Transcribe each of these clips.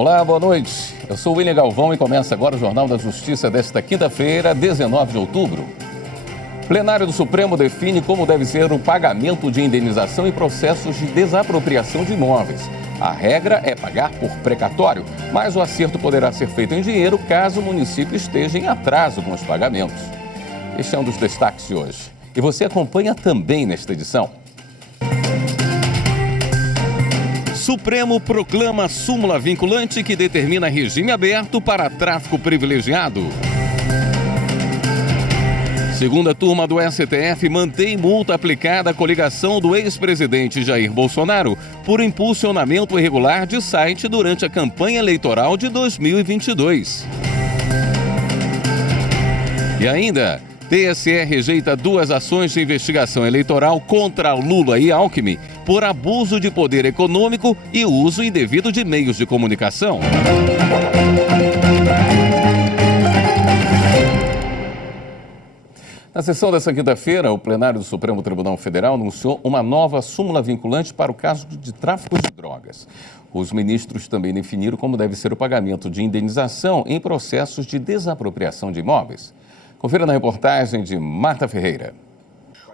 Olá, boa noite. Eu sou William Galvão e começa agora o Jornal da Justiça desta quinta-feira, 19 de outubro. Plenário do Supremo define como deve ser o pagamento de indenização em processos de desapropriação de imóveis. A regra é pagar por precatório, mas o acerto poderá ser feito em dinheiro caso o município esteja em atraso com os pagamentos. Este é um dos destaques de hoje. E você acompanha também nesta edição. Supremo proclama súmula vinculante que determina regime aberto para tráfico privilegiado. Segunda turma do STF mantém multa aplicada à coligação do ex-presidente Jair Bolsonaro por impulsionamento irregular de site durante a campanha eleitoral de 2022. E ainda, TSE rejeita 2 ações de investigação eleitoral contra Lula e Alckmin por abuso de poder econômico e uso indevido de meios de comunicação. Na sessão desta quinta-feira, o plenário do Supremo Tribunal Federal anunciou uma nova súmula vinculante para o caso de tráfico de drogas. Os ministros também definiram como deve ser o pagamento de indenização em processos de desapropriação de imóveis. Confira na reportagem de Marta Ferreira.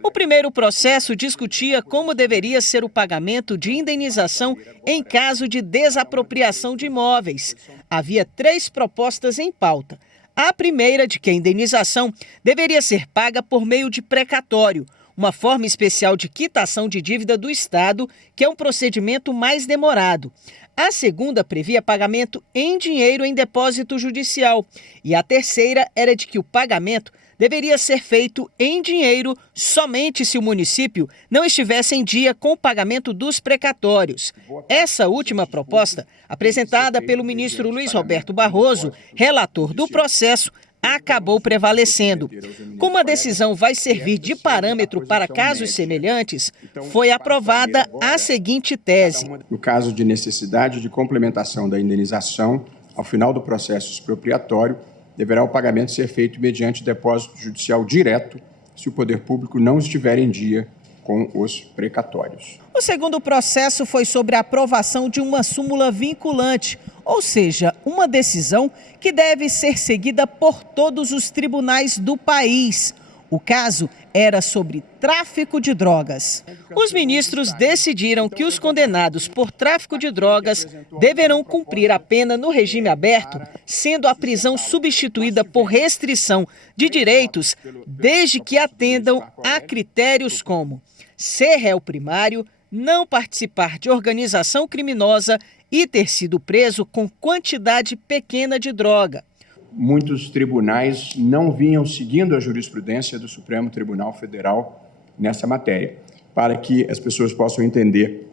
O primeiro processo discutia como deveria ser o pagamento de indenização em caso de desapropriação de imóveis. Havia 3 propostas em pauta. A primeira de que a indenização deveria ser paga por meio de precatório, uma forma especial de quitação de dívida do Estado, que é um procedimento mais demorado. A segunda previa pagamento em dinheiro em depósito judicial. E a terceira era de que o pagamento deveria ser feito em dinheiro somente se o município não estivesse em dia com o pagamento dos precatórios. Essa última proposta, apresentada pelo ministro Luiz Roberto Barroso, relator do processo, acabou prevalecendo. Como a decisão vai servir de parâmetro para casos semelhantes, foi aprovada a seguinte tese. No caso de necessidade de complementação da indenização, ao final do processo expropriatório, deverá o pagamento ser feito mediante depósito judicial direto, se o poder público não estiver em dia com os precatórios. O segundo processo foi sobre a aprovação de uma súmula vinculante, ou seja, uma decisão que deve ser seguida por todos os tribunais do país. O caso era sobre tráfico de drogas. Os ministros decidiram que os condenados por tráfico de drogas deverão cumprir a pena no regime aberto, sendo a prisão substituída por restrição de direitos, desde que atendam a critérios como ser réu primário, não participar de organização criminosa e ter sido preso com quantidade pequena de droga. Muitos tribunais não vinham seguindo a jurisprudência do Supremo Tribunal Federal nessa matéria. Para que as pessoas possam entender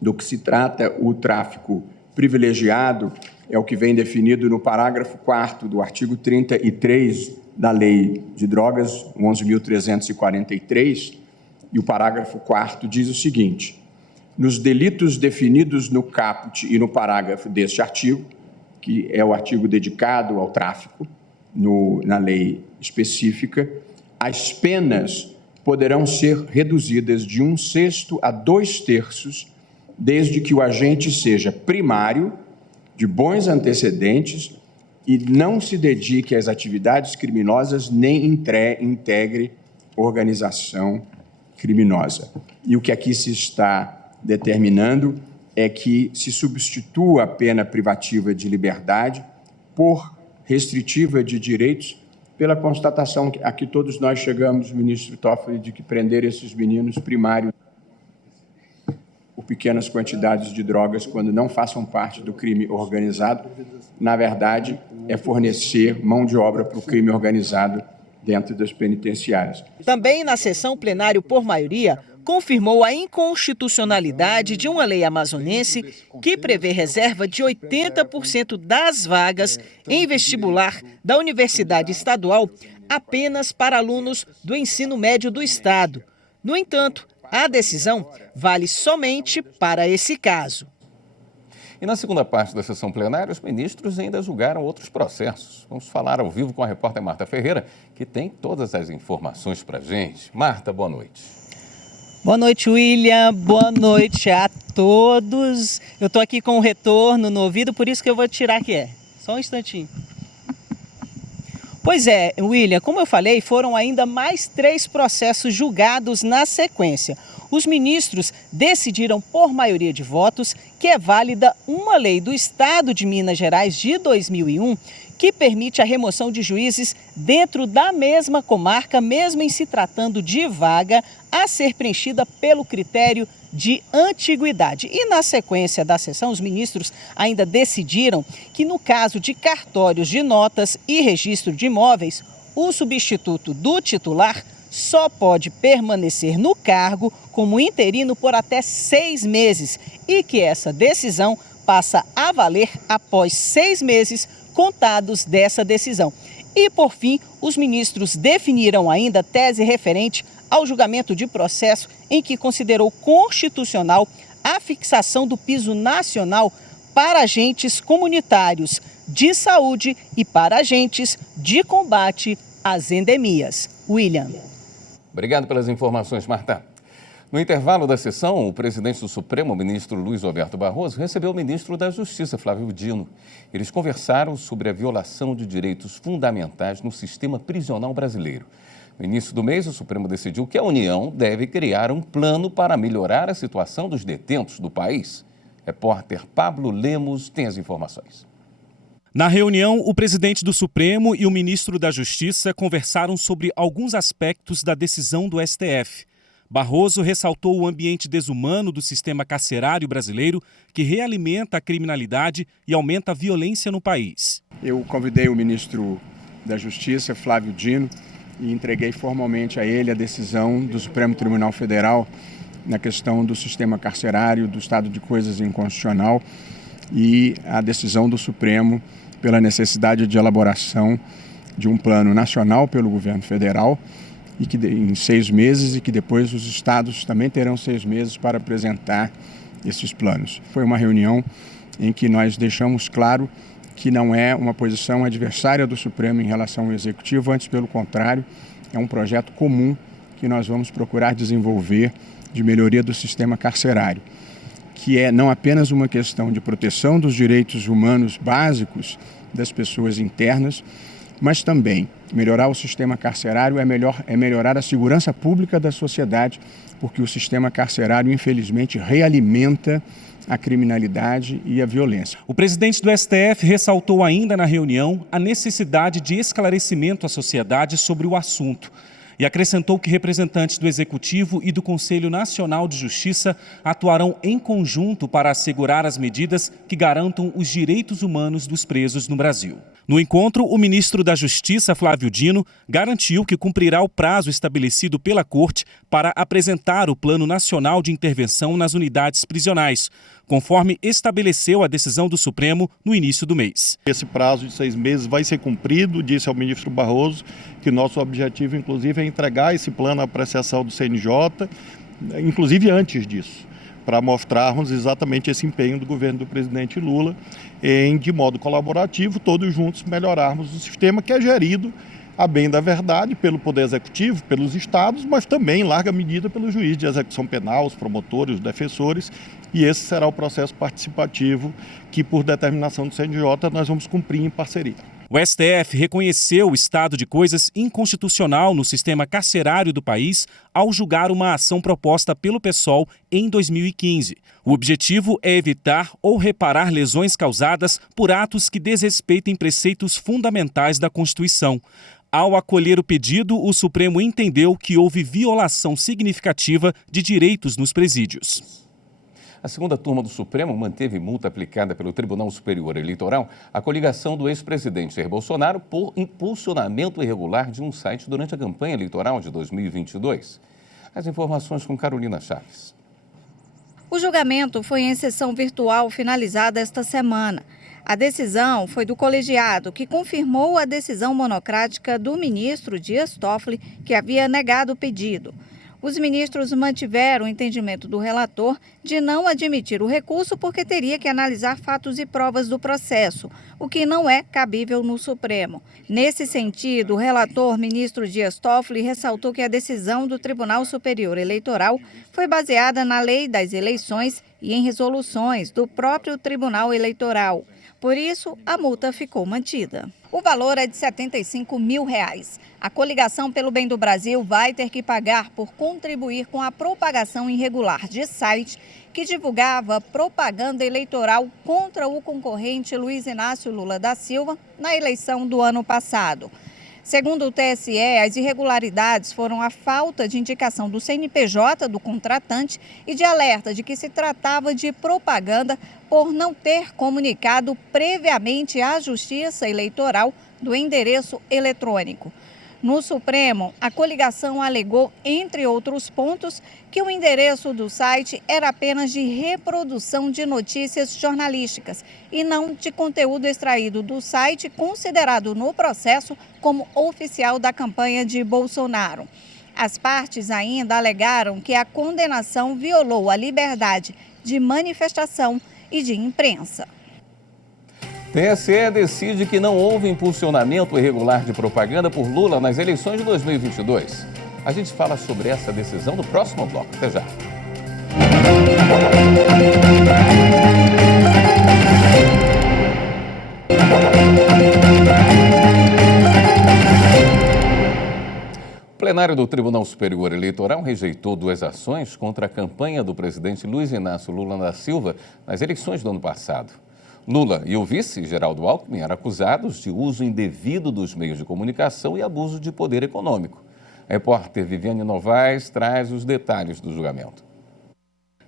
do que se trata, o tráfico privilegiado é o que vem definido no parágrafo 4º do artigo 33 da Lei de Drogas, 11.343, e o parágrafo 4º diz o seguinte: nos delitos definidos no caput e no parágrafo deste artigo, que é o artigo dedicado ao tráfico, na lei específica, as penas poderão ser reduzidas de 1/6 a 2/3, desde que o agente seja primário, de bons antecedentes e não se dedique às atividades criminosas nem integre organização criminosa. E o que aqui se está determinando é que se substitua a pena privativa de liberdade por restritiva de direitos, pela constatação a que todos nós chegamos, ministro Toffoli, de que prender esses meninos primários por pequenas quantidades de drogas, quando não façam parte do crime organizado, na verdade, é fornecer mão de obra para o crime organizado dentro das penitenciárias. Também na sessão plenário por maioria, confirmou a inconstitucionalidade de uma lei amazonense que prevê reserva de 80% das vagas em vestibular da Universidade Estadual apenas para alunos do ensino médio do Estado. No entanto, a decisão vale somente para esse caso. E na segunda parte da sessão plenária, os ministros ainda julgaram outros processos. Vamos falar ao vivo com a repórter Marta Ferreira, que tem todas as informações para a gente. Marta, boa noite. Boa noite, William. Boa noite a todos. Eu tô aqui com o retorno no ouvido, por isso que eu vou tirar aqui. Só um instantinho. Pois é, William, como eu falei, foram ainda mais 3 processos julgados na sequência. Os ministros decidiram por maioria de votos que é válida uma lei do Estado de Minas Gerais de 2001 que permite a remoção de juízes dentro da mesma comarca, mesmo em se tratando de vaga a ser preenchida pelo critério de antiguidade. E na sequência da sessão, os ministros ainda decidiram que no caso de cartórios de notas e registro de imóveis, o substituto do titular só pode permanecer no cargo como interino por até 6 meses e que essa decisão passa a valer após 6 meses contados dessa decisão. E, por fim, os ministros definiram ainda tese referente ao julgamento de processo em que considerou constitucional a fixação do piso nacional para agentes comunitários de saúde e para agentes de combate às endemias. William. Obrigado pelas informações, Marta. No intervalo da sessão, o presidente do Supremo, o ministro Luiz Roberto Barroso, recebeu o ministro da Justiça, Flávio Dino. Eles conversaram sobre a violação de direitos fundamentais no sistema prisional brasileiro. No início do mês, o Supremo decidiu que a União deve criar um plano para melhorar a situação dos detentos do país. Repórter Pablo Lemos tem as informações. Na reunião, o presidente do Supremo e o ministro da Justiça conversaram sobre alguns aspectos da decisão do STF. Barroso ressaltou o ambiente desumano do sistema carcerário brasileiro, que realimenta a criminalidade e aumenta a violência no país. Eu convidei o ministro da Justiça, Flávio Dino, e entreguei formalmente a ele a decisão do Supremo Tribunal Federal na questão do sistema carcerário, do estado de coisas inconstitucional e a decisão do Supremo pela necessidade de elaboração de um plano nacional pelo governo federal e que em 6 meses e que depois os estados também terão 6 meses para apresentar esses planos. Foi uma reunião em que nós deixamos claro que não é uma posição adversária do Supremo em relação ao Executivo, antes pelo contrário, é um projeto comum que nós vamos procurar desenvolver de melhoria do sistema carcerário, que é não apenas uma questão de proteção dos direitos humanos básicos das pessoas internas, mas também melhorar o sistema carcerário é melhorar a segurança pública da sociedade, porque o sistema carcerário, infelizmente, realimenta a criminalidade e a violência. O presidente do STF ressaltou ainda na reunião a necessidade de esclarecimento à sociedade sobre o assunto e acrescentou que representantes do Executivo e do Conselho Nacional de Justiça atuarão em conjunto para assegurar as medidas que garantam os direitos humanos dos presos no Brasil. No encontro, o ministro da Justiça, Flávio Dino, garantiu que cumprirá o prazo estabelecido pela Corte para apresentar o Plano Nacional de Intervenção nas unidades prisionais, conforme estabeleceu a decisão do Supremo no início do mês. Esse prazo de 6 meses vai ser cumprido, disse ao ministro Barroso que nosso objetivo, inclusive, é entregar esse plano à apreciação do CNJ, inclusive antes disso, para mostrarmos exatamente esse empenho do governo do presidente Lula em, de modo colaborativo, todos juntos melhorarmos o sistema que é gerido, a bem da verdade, pelo Poder Executivo, pelos estados, mas também, em larga medida, pelo juiz de execução penal, os promotores, os defensores, e esse será o processo participativo que, por determinação do CNJ, nós vamos cumprir em parceria. O STF reconheceu o estado de coisas inconstitucional no sistema carcerário do país ao julgar uma ação proposta pelo PSOL em 2015. O objetivo é evitar ou reparar lesões causadas por atos que desrespeitem preceitos fundamentais da Constituição. Ao acolher o pedido, o Supremo entendeu que houve violação significativa de direitos nos presídios. A segunda turma do Supremo manteve multa aplicada pelo Tribunal Superior Eleitoral à coligação do ex-presidente Jair Bolsonaro por impulsionamento irregular de um site durante a campanha eleitoral de 2022. As informações com Carolina Chaves. O julgamento foi em sessão virtual finalizada esta semana. A decisão foi do colegiado, que confirmou a decisão monocrática do ministro Dias Toffoli, que havia negado o pedido. Os ministros mantiveram o entendimento do relator de não admitir o recurso porque teria que analisar fatos e provas do processo, o que não é cabível no Supremo. Nesse sentido, o relator, ministro Dias Toffoli, ressaltou que a decisão do Tribunal Superior Eleitoral foi baseada na Lei das Eleições e em resoluções do próprio Tribunal Eleitoral. Por isso, a multa ficou mantida. O valor é de R$ 75 mil. A Coligação pelo Bem do Brasil vai ter que pagar por contribuir com a propagação irregular de site que divulgava propaganda eleitoral contra o concorrente Luiz Inácio Lula da Silva na eleição do ano passado. Segundo o TSE, as irregularidades foram a falta de indicação do CNPJ do contratante e de alerta de que se tratava de propaganda por não ter comunicado previamente à Justiça Eleitoral do endereço eletrônico. No Supremo, a coligação alegou, entre outros pontos, que o endereço do site era apenas de reprodução de notícias jornalísticas e não de conteúdo extraído do site considerado no processo como oficial da campanha de Bolsonaro. As partes ainda alegaram que a condenação violou a liberdade de manifestação e de imprensa. TSE decide que não houve impulsionamento irregular de propaganda por Lula nas eleições de 2022. A gente fala sobre essa decisão no próximo bloco. Até já. O plenário do Tribunal Superior Eleitoral rejeitou 2 ações contra a campanha do presidente Luiz Inácio Lula da Silva nas eleições do ano passado. Lula e o vice, Geraldo Alckmin, eram acusados de uso indevido dos meios de comunicação e abuso de poder econômico. A repórter Viviane Novaes traz os detalhes do julgamento.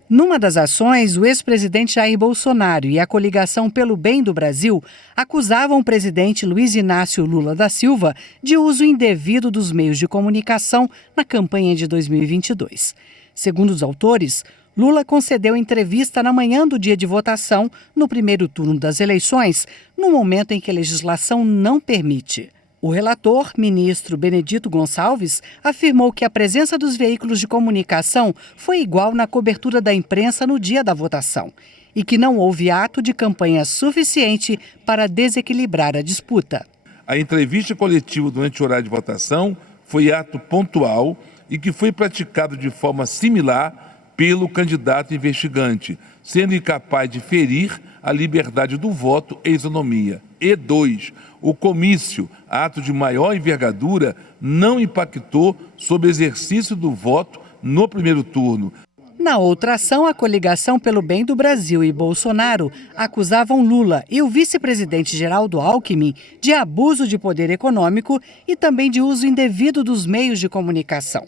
Numa das ações, o ex-presidente Jair Bolsonaro e a Coligação pelo Bem do Brasil acusavam o presidente Luiz Inácio Lula da Silva de uso indevido dos meios de comunicação na campanha de 2022. Segundo os autores, Lula concedeu entrevista na manhã do dia de votação, no primeiro turno das eleições, no momento em que a legislação não permite. O relator, ministro Benedito Gonçalves, afirmou que a presença dos veículos de comunicação foi igual na cobertura da imprensa no dia da votação e que não houve ato de campanha suficiente para desequilibrar a disputa. A entrevista coletiva durante o horário de votação foi ato pontual e que foi praticado de forma similar pelo candidato investigante, sendo incapaz de ferir a liberdade do voto e isonomia. E 2, o comício, ato de maior envergadura, não impactou sobre o exercício do voto no primeiro turno. Na outra ação, a Coligação pelo Bem do Brasil e Bolsonaro acusavam Lula e o vice-presidente Geraldo Alckmin de abuso de poder econômico e também de uso indevido dos meios de comunicação.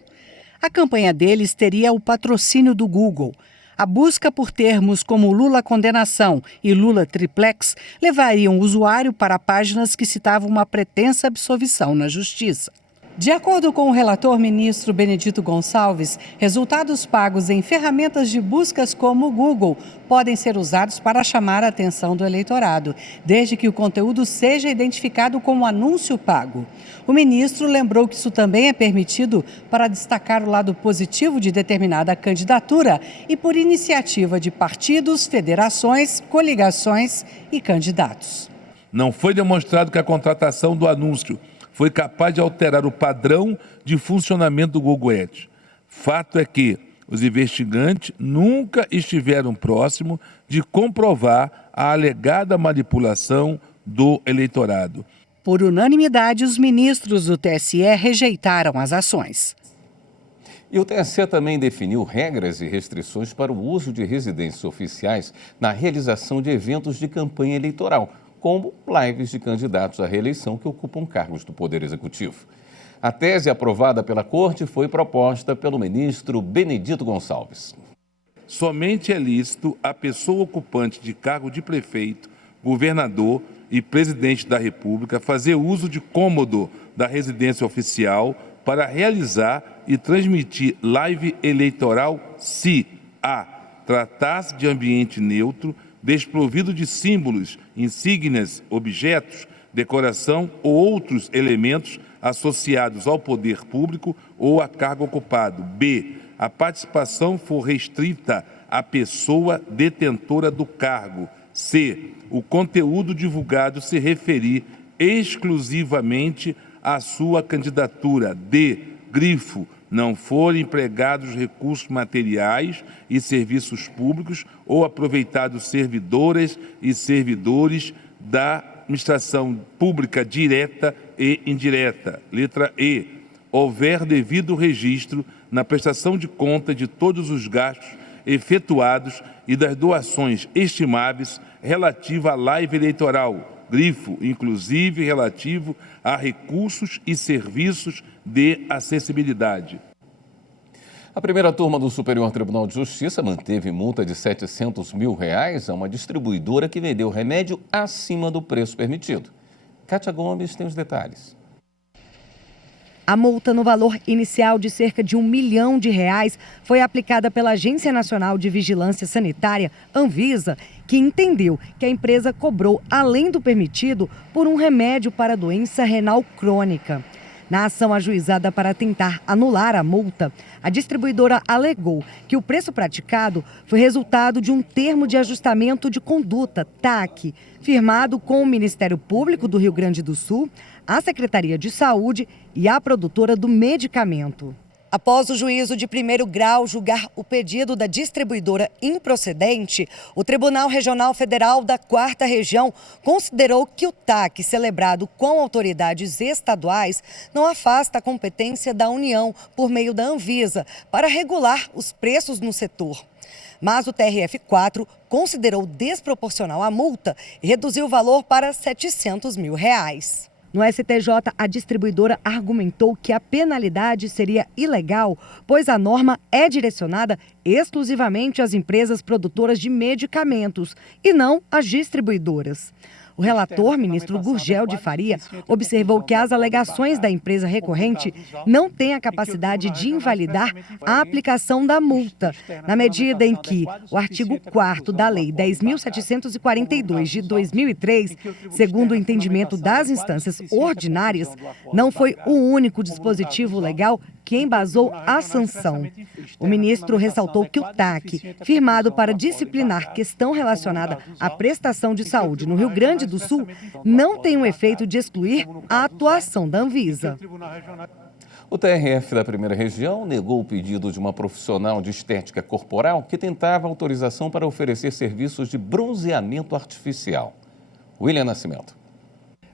A campanha deles teria o patrocínio do Google. A busca por termos como Lula condenação e Lula triplex levariam o usuário para páginas que citavam uma pretensa absolvição na justiça. De acordo com o relator ministro Benedito Gonçalves, resultados pagos em ferramentas de buscas como o Google podem ser usados para chamar a atenção do eleitorado, desde que o conteúdo seja identificado como anúncio pago. O ministro lembrou que isso também é permitido para destacar o lado positivo de determinada candidatura e por iniciativa de partidos, federações, coligações e candidatos. Não foi demonstrado que a contratação do anúncio foi capaz de alterar o padrão de funcionamento do Google Ads. Fato é que os investigantes nunca estiveram próximos de comprovar a alegada manipulação do eleitorado. Por unanimidade, os ministros do TSE rejeitaram as ações. E o TSE também definiu regras e restrições para o uso de residências oficiais na realização de eventos de campanha eleitoral, como lives de candidatos à reeleição que ocupam cargos do Poder Executivo. A tese aprovada pela Corte foi proposta pelo ministro Benedito Gonçalves. Somente é lícito a pessoa ocupante de cargo de prefeito, governador e presidente da República fazer uso de cômodo da residência oficial para realizar e transmitir live eleitoral se a. tratar-se de ambiente neutro, desprovido de símbolos, insígnias, objetos, decoração ou outros elementos associados ao poder público ou a cargo ocupado. B, a participação for restrita à pessoa detentora do cargo. C, o conteúdo divulgado se referir exclusivamente à sua candidatura. D, grifo, não forem empregados recursos materiais e serviços públicos ou aproveitados servidoras e servidores da administração pública direta e indireta. Letra E, houver devido registro na prestação de conta de todos os gastos efetuados e das doações estimáveis relativa à live eleitoral, grifo, inclusive relativo a recursos e serviços de acessibilidade. A primeira turma do Superior Tribunal de Justiça manteve multa de R$700 mil a uma distribuidora que vendeu remédio acima do preço permitido. Kátia Gomes tem os detalhes. A multa no valor inicial de cerca de R$1 milhão foi aplicada pela Agência Nacional de Vigilância Sanitária, Anvisa, que entendeu que a empresa cobrou além do permitido por um remédio para doença renal crônica. Na ação ajuizada para tentar anular a multa, a distribuidora alegou que o preço praticado foi resultado de um termo de ajustamento de conduta, TAC, firmado com o Ministério Público do Rio Grande do Sul, a Secretaria de Saúde e a produtora do medicamento. Após o juízo de primeiro grau julgar o pedido da distribuidora improcedente, o Tribunal Regional Federal da 4ª Região considerou que o TAC, celebrado com autoridades estaduais, não afasta a competência da União por meio da Anvisa para regular os preços no setor. Mas o TRF4 considerou desproporcional a multa e reduziu o valor para R$700 mil. No STJ, a distribuidora argumentou que a penalidade seria ilegal, pois a norma é direcionada exclusivamente às empresas produtoras de medicamentos e não às distribuidoras. O relator, ministro Gurgel de Faria, observou que as alegações da empresa recorrente não têm a capacidade de invalidar a aplicação da multa, na medida em que o artigo 4º da Lei 10.742 de 2003, segundo o entendimento das instâncias ordinárias, não foi o único dispositivo legal que embasou a sanção. O ministro ressaltou que o TAC, firmado para disciplinar questão relacionada à prestação de saúde no Rio Grande do Sul, não tem o efeito de excluir a atuação da Anvisa. O TRF da primeira região negou o pedido de uma profissional de estética corporal que tentava autorização para oferecer serviços de bronzeamento artificial. William Nascimento.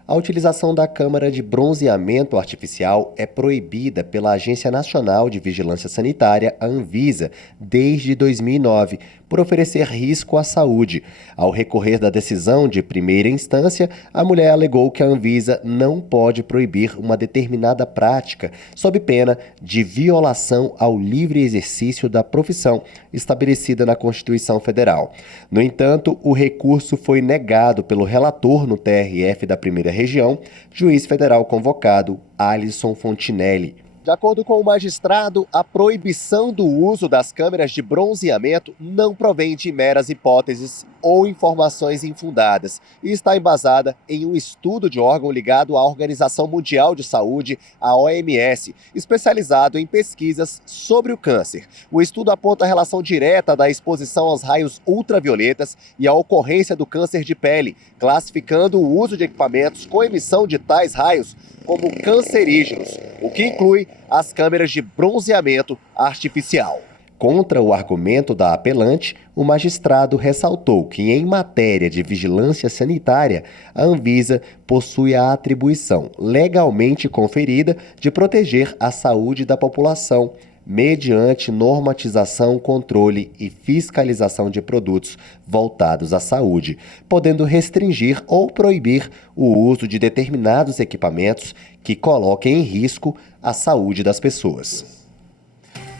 A utilização da câmara de bronzeamento artificial é proibida pela Agência Nacional de Vigilância Sanitária, a Anvisa, desde 2009, por oferecer risco à saúde. Ao recorrer da decisão de primeira instância, a mulher alegou que a Anvisa não pode proibir uma determinada prática, sob pena de violação ao livre exercício da profissão, estabelecida na Constituição Federal. No entanto, o recurso foi negado pelo relator no TRF da primeira região, juiz federal convocado, Alisson Fontinelli. De acordo com o magistrado, a proibição do uso das câmeras de bronzeamento não provém de meras hipóteses ou informações infundadas e está embasada em um estudo de órgão ligado à Organização Mundial de Saúde, a OMS, especializado em pesquisas sobre o câncer. O estudo aponta a relação direta da exposição aos raios ultravioletas e a ocorrência do câncer de pele, classificando o uso de equipamentos com emissão de tais raios como cancerígenos, o que inclui as câmeras de bronzeamento artificial. Contra o argumento da apelante, o magistrado ressaltou que, em matéria de vigilância sanitária, a Anvisa possui a atribuição legalmente conferida de proteger a saúde da população, mediante normatização, controle e fiscalização de produtos voltados à saúde, podendo restringir ou proibir o uso de determinados equipamentos que coloquem em risco a saúde das pessoas.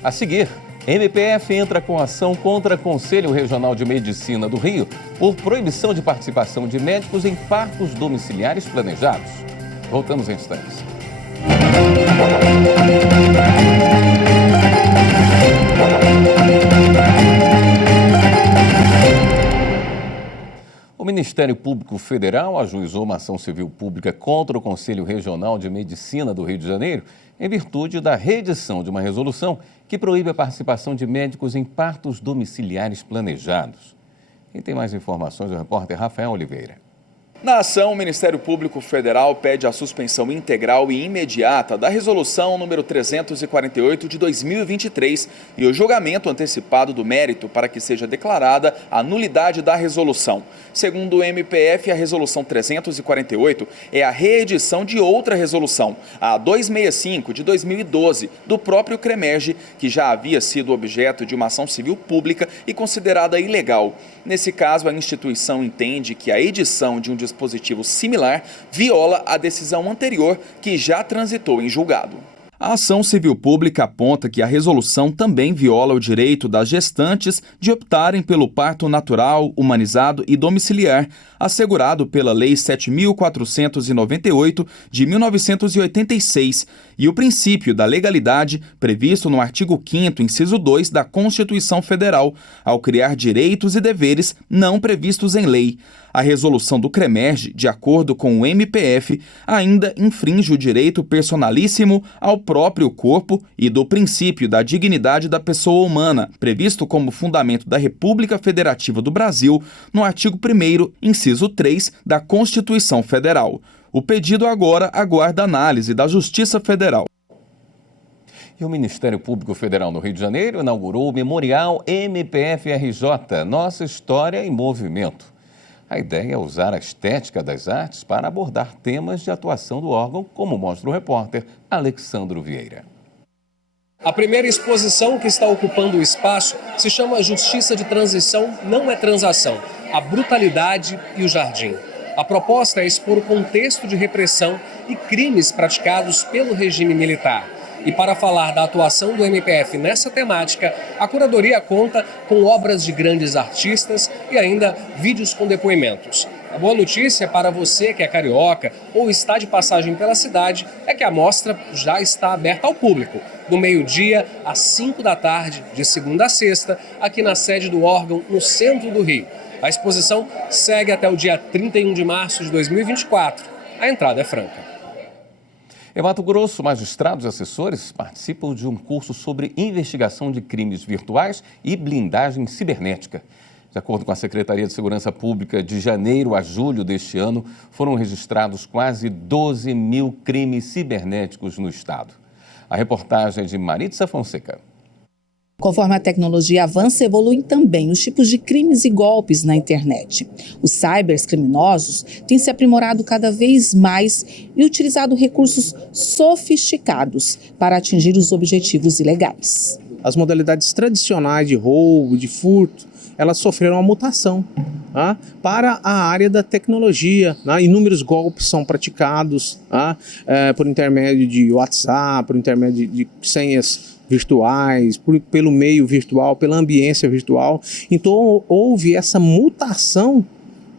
A seguir, MPF entra com ação contra o Conselho Regional de Medicina do Rio por proibição de participação de médicos em partos domiciliares planejados. Voltamos em instantes. O Ministério Ministério Público Federal ajuizou uma ação civil pública contra o Conselho Regional de Medicina do Rio de Janeiro em virtude da reedição de uma resolução que proíbe a participação de médicos em partos domiciliares planejados. Quem tem mais informações é o repórter Rafael Oliveira. Na ação, o Ministério Público Federal pede a suspensão integral e imediata da Resolução número 348 de 2023 e o julgamento antecipado do mérito para que seja declarada a nulidade da resolução. Segundo o MPF, a Resolução 348 é a reedição de outra resolução, a 265 de 2012, do próprio CREMERGE, que já havia sido objeto de uma ação civil pública e considerada ilegal. Nesse caso, a instituição entende que a edição de um dispositivo similar viola a decisão anterior que já transitou em julgado. A ação civil pública aponta que a resolução também viola o direito das gestantes de optarem pelo parto natural, humanizado e domiciliar, assegurado pela Lei 7.498 de 1986, e o princípio da legalidade previsto no artigo 5º, inciso 2 da Constituição Federal, ao criar direitos e deveres não previstos em lei. A resolução do CREMERGE, de acordo com o MPF, ainda infringe o direito personalíssimo ao próprio corpo e do princípio da dignidade da pessoa humana, previsto como fundamento da República Federativa do Brasil, no artigo 1º, inciso 3 da Constituição Federal. O pedido agora aguarda análise da Justiça Federal. E o Ministério Público Federal no Rio de Janeiro inaugurou o Memorial MPF-RJ, Nossa História em Movimento. A ideia é usar a estética das artes para abordar temas de atuação do órgão, como mostra o repórter Alexandro Vieira. A primeira exposição que está ocupando o espaço se chama Justiça de Transição Não é Transação, a brutalidade e o jardim. A proposta é expor o contexto de repressão e crimes praticados pelo regime militar. E para falar da atuação do MPF nessa temática, a curadoria conta com obras de grandes artistas e ainda vídeos com depoimentos. A boa notícia para você que é carioca ou está de passagem pela cidade é que a mostra já está aberta ao público, do meio-dia às 5 da tarde, de segunda a sexta, aqui na sede do órgão, no centro do Rio. A exposição segue até o dia 31 de março de 2024. A entrada é franca. Em Mato Grosso, magistrados e assessores participam de um curso sobre investigação de crimes virtuais e blindagem cibernética. De acordo com a Secretaria de Segurança Pública, de janeiro a julho deste ano, foram registrados quase 12 mil crimes cibernéticos no estado. A reportagem é de Maritza Fonseca. Conforme a tecnologia avança, evoluem também os tipos de crimes e golpes na internet. Os cybercriminosos têm se aprimorado cada vez mais e utilizado recursos sofisticados para atingir os objetivos ilegais. As modalidades tradicionais de roubo, de furto, elas sofreram uma mutação para a área da tecnologia. Inúmeros golpes são praticados por intermédio de WhatsApp, por intermédio de senhas virtuais, pelo meio virtual, pela ambiência virtual. Então houve essa mutação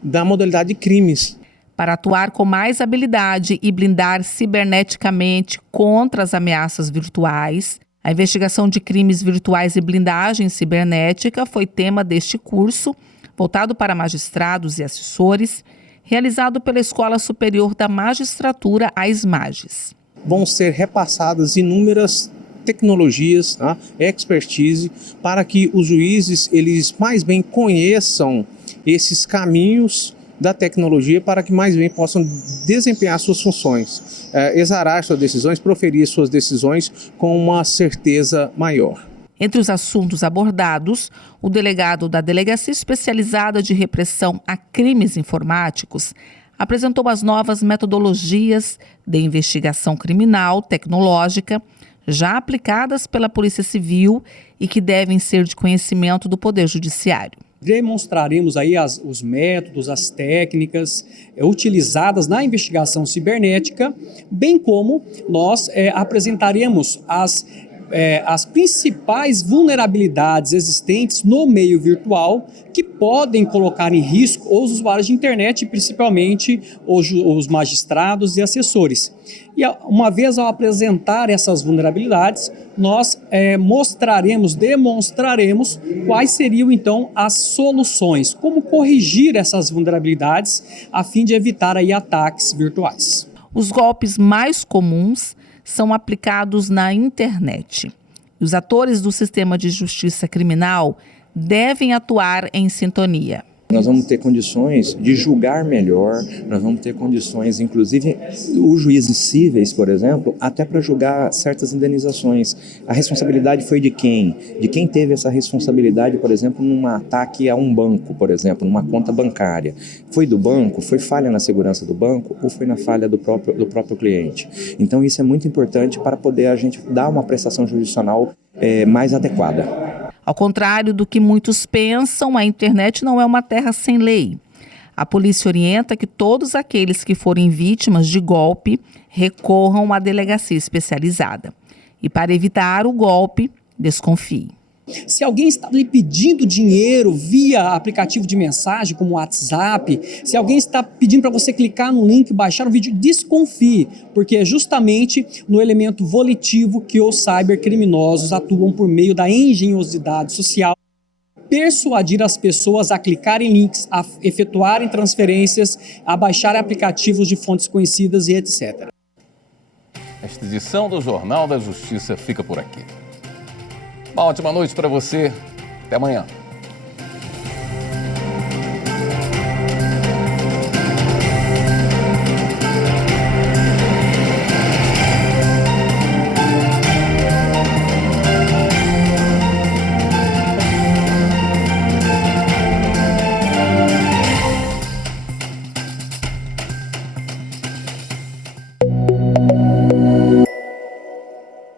da modalidade de crimes. Para atuar com mais habilidade e blindar ciberneticamente contra as ameaças virtuais, a investigação de crimes virtuais e blindagem cibernética foi tema deste curso, voltado para magistrados e assessores, realizado pela Escola Superior da Magistratura, a ESMAGES. Vão ser repassadas inúmeras tecnologias, expertise, para que os juízes eles mais bem conheçam esses caminhos da tecnologia para que mais bem possam desempenhar suas funções, exarar suas decisões, proferir suas decisões com uma certeza maior. Entre os assuntos abordados, o delegado da Delegacia Especializada de Repressão a Crimes Informáticos apresentou as novas metodologias de investigação criminal tecnológica já aplicadas pela Polícia Civil e que devem ser de conhecimento do Poder Judiciário. Demonstraremos aí os métodos, as técnicas utilizadas na investigação cibernética, bem como nós apresentaremos as as principais vulnerabilidades existentes no meio virtual que podem colocar em risco os usuários de internet, principalmente os magistrados e assessores. E uma vez ao apresentar essas vulnerabilidades, nós demonstraremos quais seriam então as soluções, como corrigir essas vulnerabilidades a fim de evitar aí ataques virtuais. Os golpes mais comuns são aplicados na internet. Os atores do sistema de justiça criminal devem atuar em sintonia. Nós vamos ter condições de julgar melhor, nós vamos ter condições, inclusive, os juízes cíveis, por exemplo, até para julgar certas indenizações. A responsabilidade foi de quem? De quem teve essa responsabilidade, por exemplo, num ataque a um banco, por exemplo, numa conta bancária. Foi do banco? Foi falha na segurança do banco? Ou foi na falha do próprio cliente? Então isso é muito importante para poder a gente dar uma prestação jurisdicional mais adequada. Ao contrário do que muitos pensam, a internet não é uma terra sem lei. A polícia orienta que todos aqueles que forem vítimas de golpe recorram à delegacia especializada. E para evitar o golpe, desconfie. Se alguém está lhe pedindo dinheiro via aplicativo de mensagem, como o WhatsApp, se alguém está pedindo para você clicar no link, baixar o vídeo, desconfie, porque é justamente no elemento volitivo que os cybercriminosos atuam por meio da engenhosidade social, persuadir as pessoas a clicar em links, a efetuarem transferências, a baixarem aplicativos de fontes conhecidas e etc. Esta edição do Jornal da Justiça fica por aqui. Uma ótima noite para você. Até amanhã.